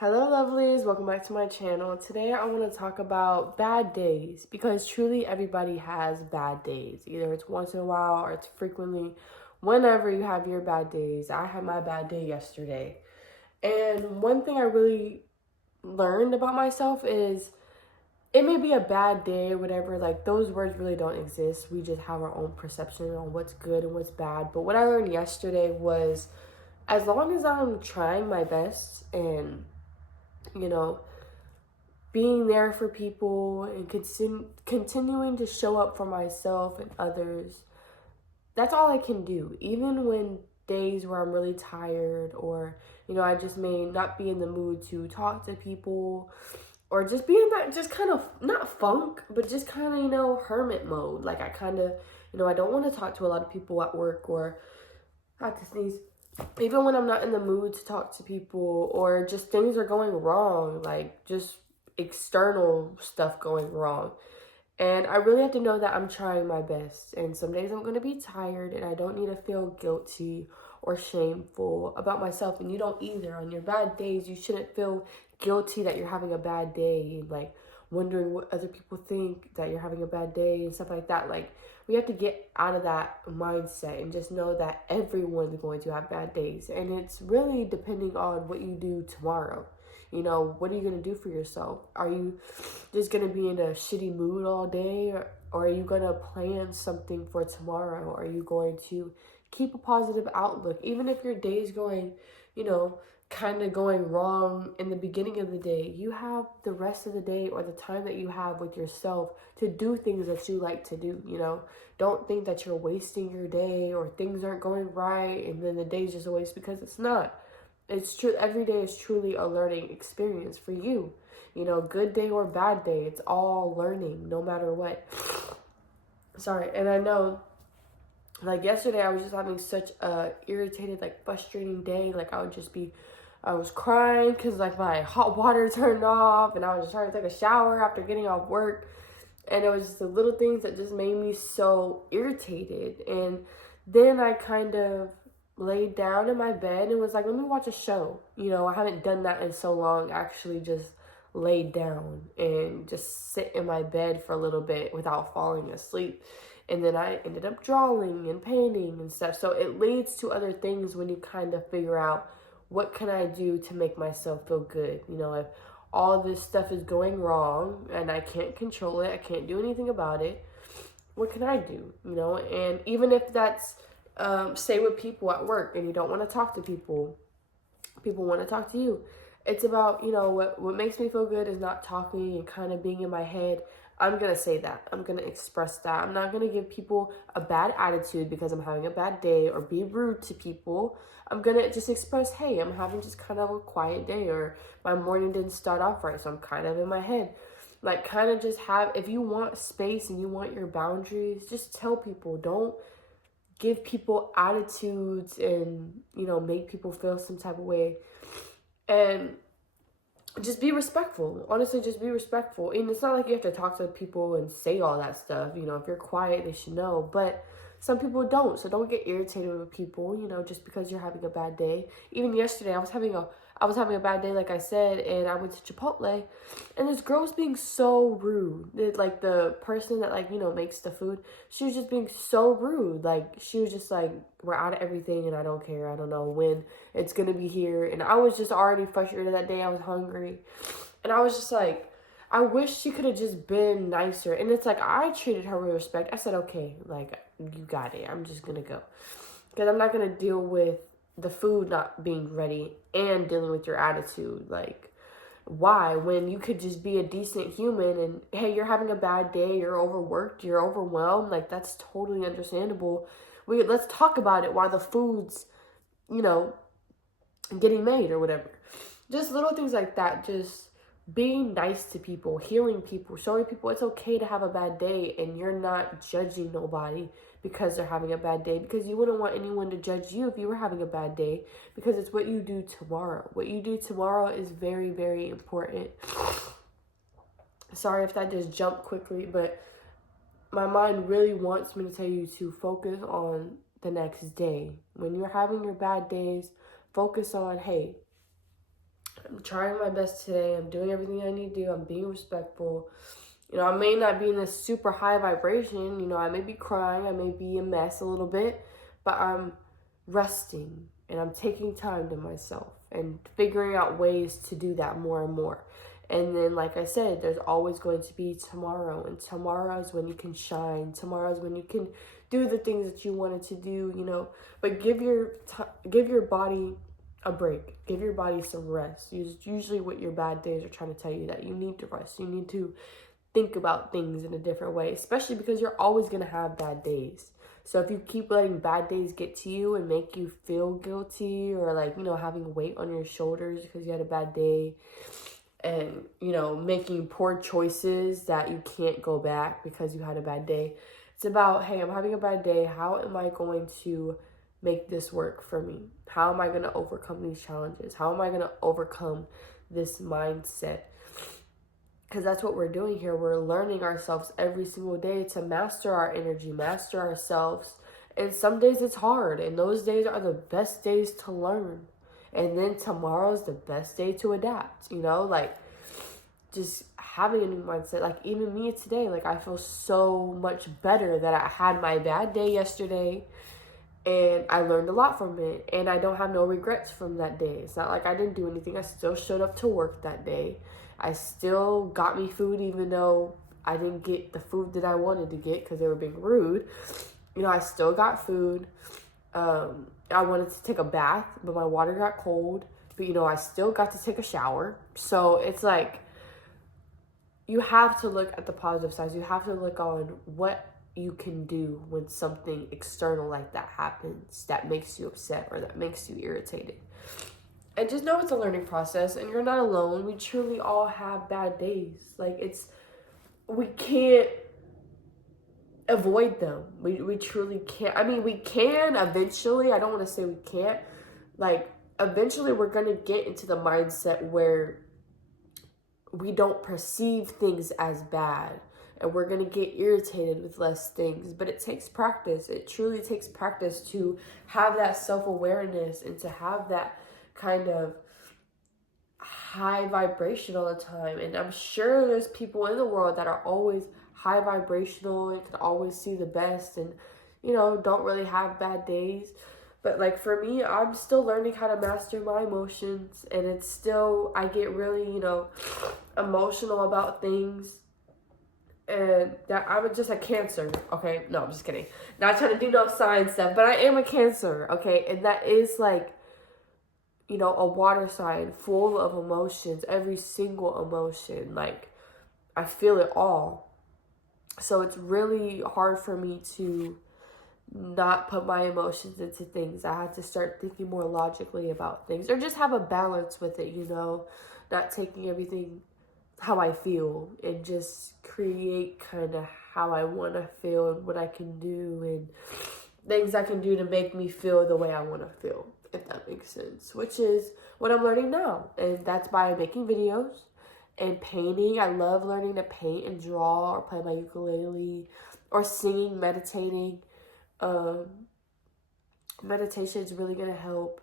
Hello lovelies, welcome back to my channel. Today I want to talk about bad days because truly everybody has bad days. Either it's once in a while or it's frequently. Whenever you have your bad days. I had my bad day yesterday. And one thing I really learned about myself is it may be a bad day or whatever, like those words really don't exist. We just have our own perception on what's good and what's bad. But what I learned yesterday was as long as I'm trying my best and you know, being there for people and continuing to show up for myself and others, that's all I can do. Even when days where I'm really tired or, I just may not be in the mood to talk to people or just be in that just kind of, not funk, but just kind of, hermit mode. Like I kind of, I don't want to talk to a lot of people at work or I have to sneeze. Even when I'm not in the mood to talk to people or just things are going wrong, like just external stuff going wrong. And I really have to know that I'm trying my best. And some days I'm going to be tired and I don't need to feel guilty or shameful about myself. And you don't either. On your bad days, you shouldn't feel guilty that you're having a bad day and like wondering what other people think that you're having a bad day and stuff like that. Like we have to get out of that mindset and just know that everyone's going to have bad days. And it's really depending on what you do tomorrow. What are you going to do for yourself? Are you just going to be in a shitty mood all day? Or are you going to plan something for tomorrow? Are you going to keep a positive outlook? Even if your day is going, kind of going wrong in the beginning of the day, you have the rest of the day or the time that you have with yourself to do things that you like to do. Don't think that you're wasting your day or things aren't going right and then the day's just a waste, because it's not. It's true. Every day is truly a learning experience for you. Good day or bad day, it's all learning no matter what. Sorry. And I know, like yesterday, I was just having such a irritated, like frustrating day. Like I was crying because like my hot water turned off and I was just trying to take a shower after getting off work. And it was just the little things that just made me so irritated. And then I kind of laid down in my bed and was like, let me watch a show. I haven't done that in so long. Actually just laid down and just sit in my bed for a little bit without falling asleep. And then I ended up drawing and painting and stuff. So it leads to other things when you kind of figure out, what can I do to make myself feel good? If all this stuff is going wrong and I can't control it, I can't do anything about it, what can I do? And even if that's say with people at work and you don't want to talk to people want to talk to you. It's about, what makes me feel good is not talking and kind of being in my head. I'm going to say that. I'm going to express that. I'm not going to give people a bad attitude because I'm having a bad day or be rude to people. I'm going to just express, hey, I'm having just kind of a quiet day or my morning didn't start off right, so I'm kind of in my head. Like kind of just if you want space and you want your boundaries, just tell people. Don't give people attitudes and, make people feel some type of way. And just be respectful. Honestly, just be respectful. And it's not like you have to talk to people and say all that stuff. If you're quiet, they should know. But some people don't. So don't get irritated with people, just because you're having a bad day. Even yesterday, I was having a bad day, like I said, and I went to Chipotle, and this girl was being so rude. Like the person that makes the food, she was just being so rude. Like she was just like, we're out of everything and I don't care. I don't know when it's gonna be here. And I was just already frustrated that day. I was hungry, and I was just like, I wish she could have just been nicer. And it's like, I treated her with respect. I said, okay, like, you got it. I'm just gonna go, because I'm not gonna deal with the food not being ready and dealing with your attitude. Like, why? When you could just be a decent human and, hey, you're having a bad day, you're overworked, you're overwhelmed. Like, that's totally understandable. Let's talk about it while the food's, getting made or whatever. Just little things like that. Just being nice to people, healing people, showing people it's okay to have a bad day and you're not judging nobody because they're having a bad day, because you wouldn't want anyone to judge you if you were having a bad day, because it's what you do tomorrow. What you do tomorrow is very, very important. Sorry if that just jumped quickly, but my mind really wants me to tell you to focus on the next day. When you're having your bad days, focus on, hey, I'm trying my best today. I'm doing everything I need to do. I'm being respectful. You know, I may not be in this super high vibration. You know, I may be crying. I may be a mess a little bit. But I'm resting. And I'm taking time to myself. And figuring out ways to do that more and more. And then, like I said, there's always going to be tomorrow. And tomorrow is when you can shine. Tomorrow is when you can do the things that you wanted to do, you know. But give your body a break. Give your body some rest. Usually what your bad days are trying to tell you, that you need to rest. You need to think about things in a different way, especially because you're always going to have bad days. So if you keep letting bad days get to you and make you feel guilty, or like, you know, having weight on your shoulders because you had a bad day, and, you know, making poor choices that you can't go back because you had a bad day. It's about, hey, I'm having a bad day. How am I going to make this work for me? How am I going to overcome these challenges? How am I going to overcome this mindset? Because that's what we're doing here. We're learning ourselves every single day to master our energy, master ourselves. And some days it's hard. And those days are the best days to learn. And then tomorrow's the best day to adapt, you know, like just having a new mindset. Like even me today, like I feel so much better that I had my bad day yesterday and I learned a lot from it, and I don't have no regrets from that day. It's not like I didn't do anything. I still showed up to work that day. I still got me food even though I didn't get the food that I wanted to get because they were being rude. You know, I still got food. I wanted to take a bath, but my water got cold. But, you know, I still got to take a shower. So it's like, you have to look at the positive sides. You have to look on what you can do when something external like that happens that makes you upset or that makes you irritated. And just know it's a learning process, and you're not alone. We truly all have bad days. Like, we can't avoid them. We truly can't. I mean, we can eventually. I don't want to say we can't. Like, eventually we're going to get into the mindset where we don't perceive things as bad, and we're going to get irritated with less things. But it takes practice. It truly takes practice to have that self-awareness and to have that kind of high vibration all the time. And I'm sure there's people in the world that are always high vibrational and can always see the best and, you know, don't really have bad days. But like for me, I'm still learning how to master my emotions, and it's still, I get really, you know, emotional about things, and that I'm just a Cancer. Okay, no, I'm just kidding. Not trying to do no sign stuff, but I am a Cancer. Okay, and that is like, you know, a water sign full of emotions, every single emotion. Like, I feel it all. So it's really hard for me to not put my emotions into things. I had to start thinking more logically about things, or just have a balance with it, you know, not taking everything how I feel, and just create kind of how I want to feel and what I can do and things I can do to make me feel the way I want to feel, if that makes sense, which is what I'm learning now. And that's by making videos and painting. I love learning to paint and draw or play my ukulele or singing, meditating. Meditation is really going to help.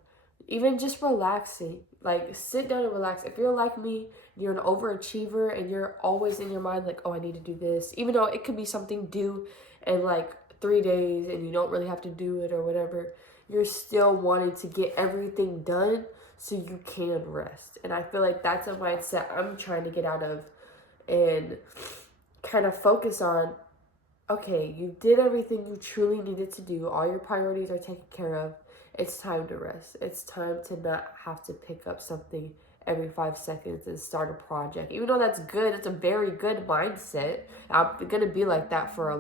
Even just relaxing, like sit down and relax. If you're like me, you're an overachiever and you're always in your mind like, oh, I need to do this, even though it could be something due in like 3 days and you don't really have to do it or whatever, you're still wanting to get everything done so you can rest. And I feel like that's a mindset I'm trying to get out of and kind of focus on. Okay, you did everything you truly needed to do. All your priorities are taken care of. It's time to rest. It's time to not have to pick up something every 5 seconds and start a project. Even though that's good, it's a very good mindset. I'm going to be like that for I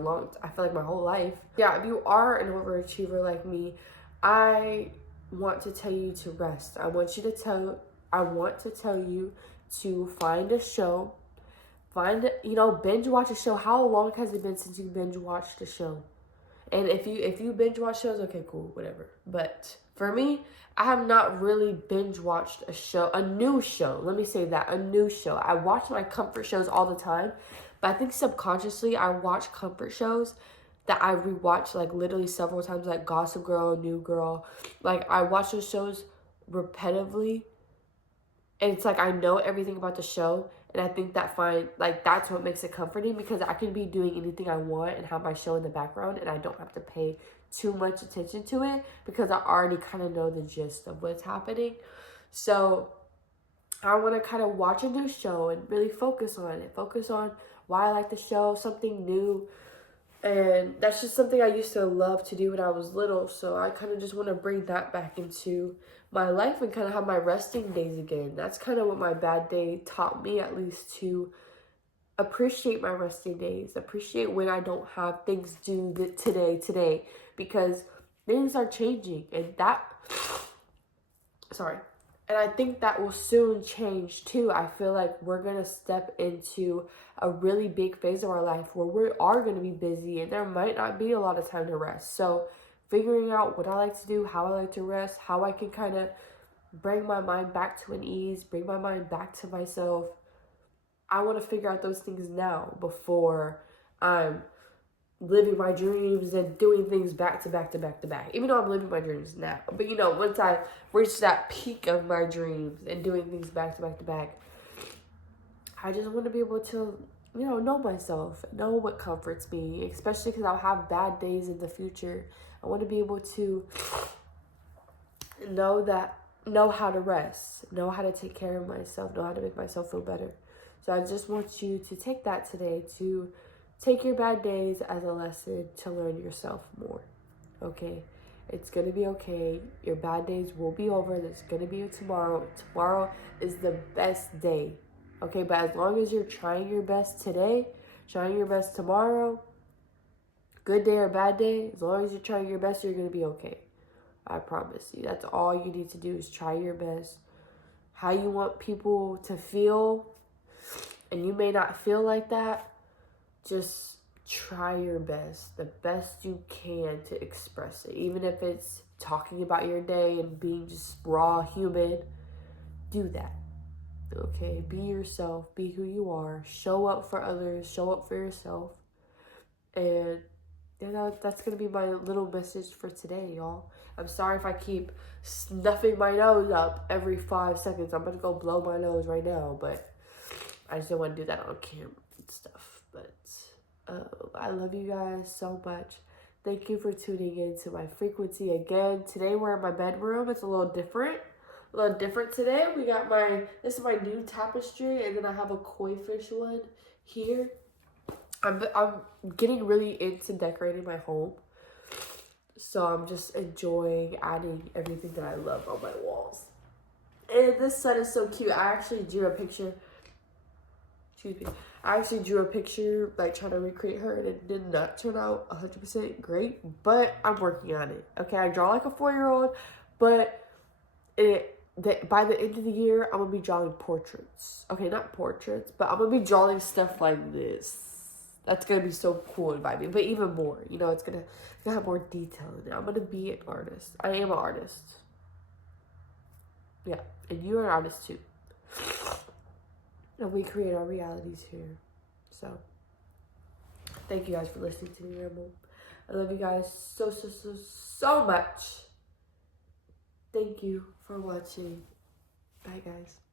feel like my whole life. Yeah, if you are an overachiever like me, I want to tell you to rest. I want to tell you to find a show. Binge watch a show. How long has it been since you binge watched a show? And if you binge watch shows, okay, cool, whatever. But for me, I have not really binge watched a new show. Let me say that, a new show. I watch my comfort shows all the time, but I think subconsciously I watch comfort shows that I rewatch like literally several times, like Gossip Girl, New Girl. Like I watch those shows repetitively And it's like I know everything about the show, and I think that's what makes it comforting, because I can be doing anything I want and have my show in the background, and I don't have to pay too much attention to it because I already kind of know the gist of what's happening. So I want to kind of watch a new show and really focus on it. Focus on why I like the show, something new. And that's just something I used to love to do when I was little. So I kind of just want to bring that back into my life and kind of have my resting days again. That's kind of what my bad day taught me, at least, to appreciate my resting days. Appreciate when I don't have things due today. Because things are changing. And I think that will soon change too. I feel like we're going to step into a really big phase of our life where we are going to be busy and there might not be a lot of time to rest. So figuring out what I like to do, how I like to rest, how I can kind of bring my mind back to an ease, bring my mind back to myself. I want to figure out those things now before I'm living my dreams and doing things back to back to back to back. Even though I'm living my dreams now. But once I reach that peak of my dreams and doing things back to back to back, I just want to be able to, know myself, know what comforts me, especially because I'll have bad days in the future. I want to be able to know how to rest, know how to take care of myself, know how to make myself feel better. So I just want you to take that today, to take your bad days as a lesson to learn yourself more, okay? It's going to be okay. Your bad days will be over. There's going to be a tomorrow. Tomorrow is the best day, okay? But as long as you're trying your best today, trying your best tomorrow, good day or bad day, as long as you're trying your best, you're going to be okay. I promise you. That's all you need to do is try your best. How you want people to feel, and you may not feel like that, just try your best, the best you can to express it. Even if it's talking about your day and being just raw human, do that. Okay, be yourself, be who you are, show up for others, show up for yourself. And that's going to be my little message for today, y'all. I'm sorry if I keep snuffing my nose up every 5 seconds. I'm going to go blow my nose right now, but I just don't want to do that on camera and stuff. But I love you guys so much. Thank you for tuning in to my frequency again. Today we're in my bedroom. It's a little different. Today. This is my new tapestry, and then I have a koi fish one here. I'm getting really into decorating my home. So I'm just enjoying adding everything that I love on my walls. And this sun is so cute. I actually drew a picture. I actually drew a picture, like trying to recreate her, and it did not turn out 100% great, but I'm working on it. Okay, I draw like a 4-year-old, but by the end of the year, I'm gonna be drawing portraits. Okay, not portraits, but I'm gonna be drawing stuff like this. That's gonna be so cool and vibing, but even more, it's gonna have more detail in it. I'm gonna be an artist. I am an artist. Yeah, and you're an artist too. And we create our realities here. So, thank you guys for listening to me ramble. I love you guys so much. Thank you for watching. Bye, guys.